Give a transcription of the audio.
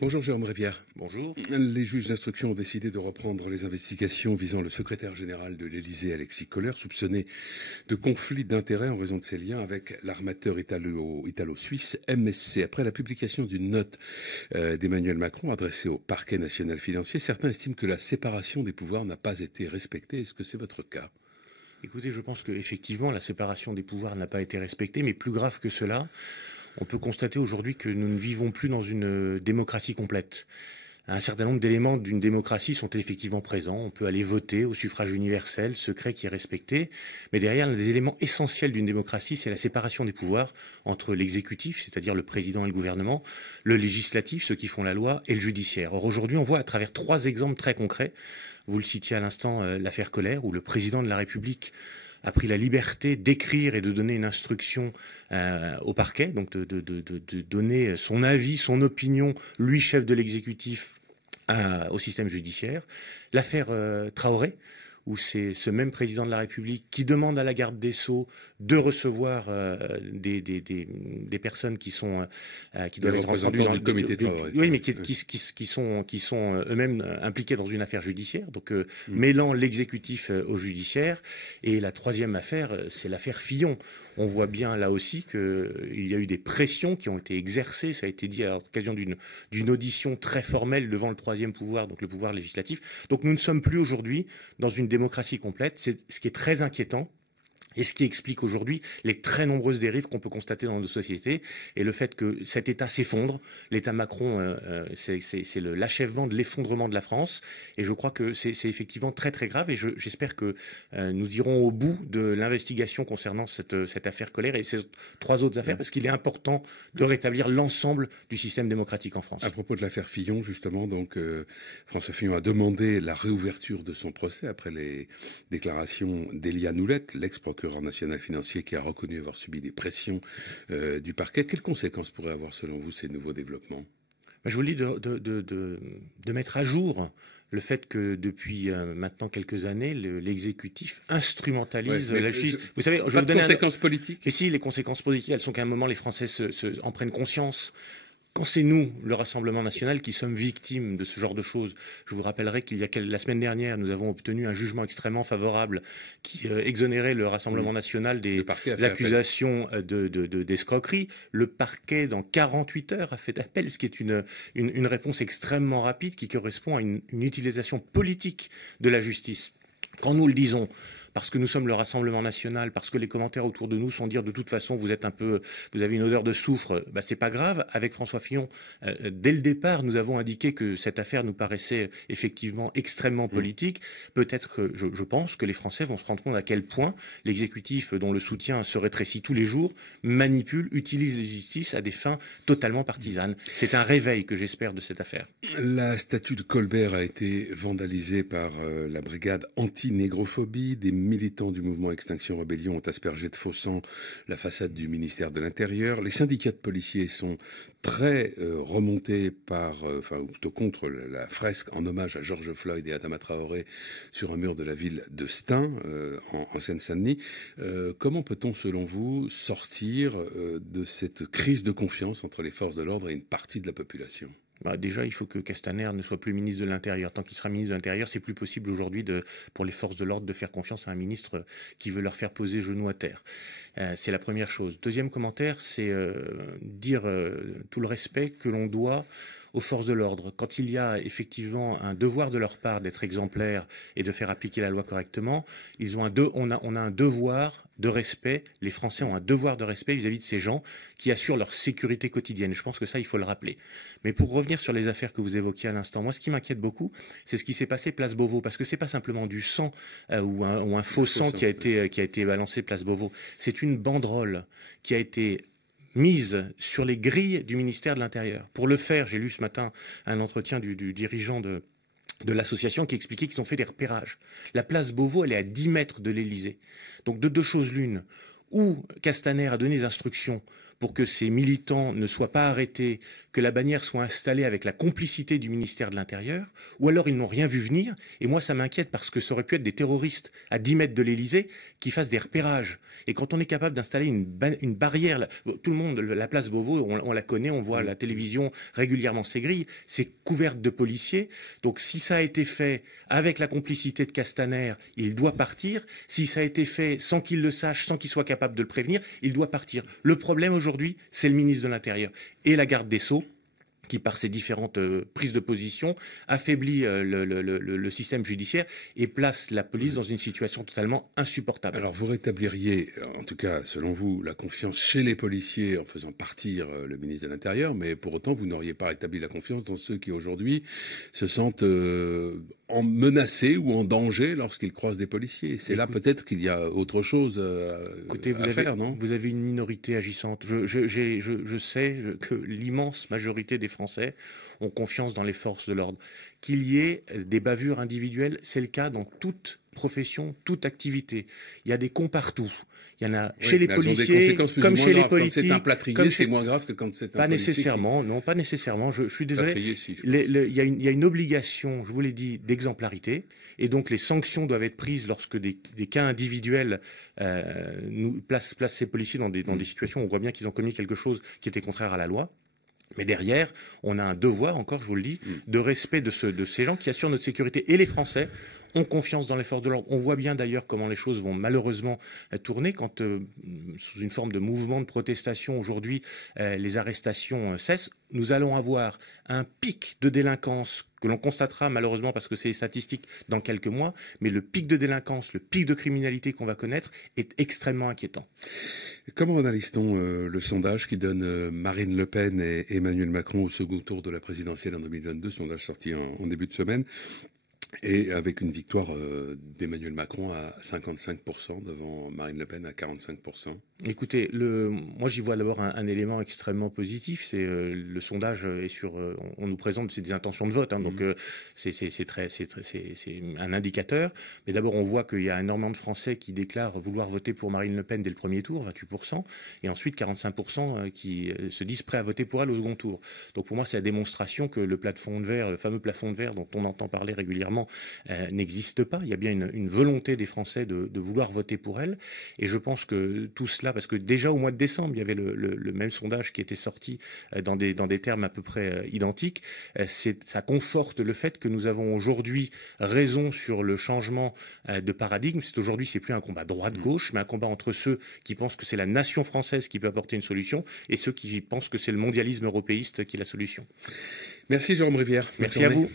Bonjour Jérôme Rivière. Bonjour. Les juges d'instruction ont décidé de reprendre les investigations visant le secrétaire général de l'Élysée, Alexis Kohler, soupçonné de conflit d'intérêts en raison de ses liens avec l'armateur italo-suisse MSC. Après la publication d'une note d'Emmanuel Macron adressée au parquet national financier, certains estiment que la séparation des pouvoirs n'a pas été respectée. Est-ce que c'est votre cas ? Écoutez, je pense qu'effectivement, la séparation des pouvoirs n'a pas été respectée, mais plus grave que cela, on peut constater aujourd'hui que nous ne vivons plus dans une démocratie complète. Un certain nombre d'éléments d'une démocratie sont effectivement présents. On peut aller voter au suffrage universel, secret qui est respecté. Mais derrière, l'un des éléments essentiels d'une démocratie, c'est la séparation des pouvoirs entre l'exécutif, c'est-à-dire le président et le gouvernement, le législatif, ceux qui font la loi, et le judiciaire. Or, aujourd'hui, on voit à travers 3 exemples très concrets, vous le citiez à l'instant, l'affaire Kohler, où le président de la République a pris la liberté d'écrire et de donner une instruction au parquet, donc de donner son avis, son opinion, lui, chef de l'exécutif, au système judiciaire. L'affaire Traoré, où c'est ce même président de la République qui demande à la garde des Sceaux de recevoir des personnes qui sont qui doivent être entendues dans du comité Traoré. Oui, mais qui sont eux-mêmes impliqués dans une affaire judiciaire, donc mêlant l'exécutif au judiciaire. Et la troisième affaire, c'est l'affaire Fillon. On voit bien là aussi qu'il y a eu des pressions qui ont été exercées, ça a été dit à l'occasion d'une audition très formelle devant le troisième pouvoir, donc le pouvoir législatif. Donc nous ne sommes plus aujourd'hui dans une démocratie complète, c'est ce qui est très inquiétant. Et ce qui explique aujourd'hui les très nombreuses dérives qu'on peut constater dans nos sociétés et le fait que cet État s'effondre. L'État Macron, c'est l'achèvement de l'effondrement de la France. Et je crois que c'est effectivement très très grave. Et j'espère que nous irons au bout de l'investigation concernant cette affaire Kohler et ces 3 autres affaires, parce qu'il est important de rétablir l'ensemble du système démocratique en France. À propos de l'affaire Fillon, justement, donc François Fillon a demandé la réouverture de son procès après les déclarations d'Éliane Houlette, l'ex-procureur national financier, qui a reconnu avoir subi des pressions du parquet. Quelles conséquences pourraient avoir, selon vous, ces nouveaux développements ? Je vous le dis de mettre à jour le fait que depuis maintenant quelques années, l'exécutif instrumentalise la justice. Vous savez, je vais vous donner conséquences politiques. Et si les conséquences politiques, elles sont qu'à un moment les Français en prennent conscience. Quand c'est nous, le Rassemblement national, qui sommes victimes de ce genre de choses, je vous rappellerai qu'il y a la semaine dernière, nous avons obtenu un jugement extrêmement favorable qui exonérait le Rassemblement national des accusations d'escroquerie. Le parquet, dans 48 heures, a fait appel, ce qui est une réponse extrêmement rapide qui correspond à une utilisation politique de la justice. Quand nous le disons, parce que nous sommes le Rassemblement national, parce que les commentaires autour de nous sont dire de toute façon vous avez une odeur de soufre, c'est pas grave. Avec François Fillon, dès le départ, nous avons indiqué que cette affaire nous paraissait effectivement extrêmement politique. Peut-être que je pense que les Français vont se rendre compte à quel point l'exécutif, dont le soutien se rétrécit tous les jours, manipule, utilise la justice à des fins totalement partisanes. C'est un réveil que j'espère de cette affaire. La statue de Colbert a été vandalisée par la brigade anti-négrophobie. Des militants du mouvement Extinction Rebellion ont aspergé de faux sang la façade du ministère de l'Intérieur. Les syndicats de policiers sont très remontés plutôt contre la fresque en hommage à George Floyd et Adama Traoré sur un mur de la ville de Stein, en Seine-Saint-Denis. Comment peut-on, selon vous, sortir de cette crise de confiance entre les forces de l'ordre et une partie de la population ? Déjà, il faut que Castaner ne soit plus ministre de l'Intérieur. Tant qu'il sera ministre de l'Intérieur, c'est plus possible aujourd'hui pour les forces de l'ordre de faire confiance à un ministre qui veut leur faire poser genoux à terre. C'est la première chose. Deuxième commentaire, c'est dire tout le respect que l'on doit aux forces de l'ordre. Quand il y a effectivement un devoir de leur part d'être exemplaires et de faire appliquer la loi correctement, on a un devoir de respect. Les Français ont un devoir de respect vis-à-vis de ces gens qui assurent leur sécurité quotidienne. Je pense que ça, il faut le rappeler. Mais pour revenir sur les affaires que vous évoquiez à l'instant, moi, ce qui m'inquiète beaucoup, c'est ce qui s'est passé place Beauvau, parce que c'est pas simplement du sang ou un faux sang qui a été balancé place Beauvau. C'est une banderole qui a été mise sur les grilles du ministère de l'Intérieur. Pour le faire, j'ai lu ce matin un entretien du dirigeant de l'association qui expliquait qu'ils ont fait des repérages. La place Beauvau, elle est à 10 mètres de l'Élysée. Donc de 2 choses l'une, ou Castaner a donné des instructions pour que ces militants ne soient pas arrêtés, que la bannière soit installée avec la complicité du ministère de l'Intérieur, ou alors ils n'ont rien vu venir. Et moi, ça m'inquiète parce que ça aurait pu être des terroristes à 10 mètres de l'Élysée qui fassent des repérages. Et quand on est capable d'installer une barrière, tout le monde, la place Beauvau, on la connaît, on voit à la télévision régulièrement ces grilles, c'est couverte de policiers. Donc si ça a été fait avec la complicité de Castaner, il doit partir. Si ça a été fait sans qu'il le sache, sans qu'il soit capable de le prévenir, il doit partir. Le problème aujourd'hui, c'est le ministre de l'Intérieur et la garde des Sceaux, qui, par ses différentes prises de position, affaiblit le système judiciaire et place la police dans une situation totalement insupportable. Alors, vous rétabliriez, en tout cas, selon vous, la confiance chez les policiers en faisant partir le ministre de l'Intérieur, mais pour autant, vous n'auriez pas rétabli la confiance dans ceux qui, aujourd'hui, se sentent menacés ou en danger lorsqu'ils croisent des policiers. C'est là peut-être qu'il y a autre chose à faire, non ? Vous avez une minorité agissante. Je sais que l'immense majorité des Français ont confiance dans les forces de l'ordre. Qu'il y ait des bavures individuelles, c'est le cas dans toute profession, toute activité. Il y a des cons partout. Il y en a chez les policiers, comme chez les politiques. Quand c'est un plâtrier, c'est moins grave que quand c'est un pas policier. Nécessairement, non, pas nécessairement. Je suis désolé. Il y a une obligation, je vous l'ai dit, d'exemplarité. Et donc les sanctions doivent être prises lorsque des cas individuels nous placent ces policiers dans des situations où on voit bien qu'ils ont commis quelque chose qui était contraire à la loi. Mais derrière, on a un devoir, encore, je vous le dis, de respect de ces gens qui assurent notre sécurité. Et les Français ont confiance dans les forces de l'ordre. On voit bien d'ailleurs comment les choses vont malheureusement tourner quand, sous une forme de mouvement de protestation aujourd'hui, les arrestations cessent. Nous allons avoir un pic de délinquance que l'on constatera malheureusement parce que c'est statistique dans quelques mois, mais le pic de délinquance, le pic de criminalité qu'on va connaître est extrêmement inquiétant. Comment analyse-t-on le sondage qui donne Marine Le Pen et Emmanuel Macron au second tour de la présidentielle en 2022, sondage sorti en début de semaine, et avec une victoire d'Emmanuel Macron à 55% devant Marine Le Pen à 45%. Écoutez, moi j'y vois d'abord un élément extrêmement positif, c'est le sondage est sur, on nous présente c'est des intentions de vote, donc c'est un indicateur. Mais d'abord on voit qu'il y a énormément de Français qui déclarent vouloir voter pour Marine Le Pen dès le premier tour, 28%, et ensuite 45% qui se disent prêts à voter pour elle au second tour. Donc pour moi c'est la démonstration que le plafond de verre, le fameux plafond de verre dont on entend parler régulièrement, n'existe pas. Il y a bien une volonté des Français de vouloir voter pour elle. Et je pense que tout cela, parce que déjà au mois de décembre, il y avait le même sondage qui était sorti dans des termes à peu près identiques. Ça conforte le fait que nous avons aujourd'hui raison sur le changement de paradigme. Aujourd'hui, c'est plus un combat droite-gauche, mais un combat entre ceux qui pensent que c'est la nation française qui peut apporter une solution et ceux qui pensent que c'est le mondialisme européiste qui est la solution. Merci Jérôme Rivière. Merci à vous.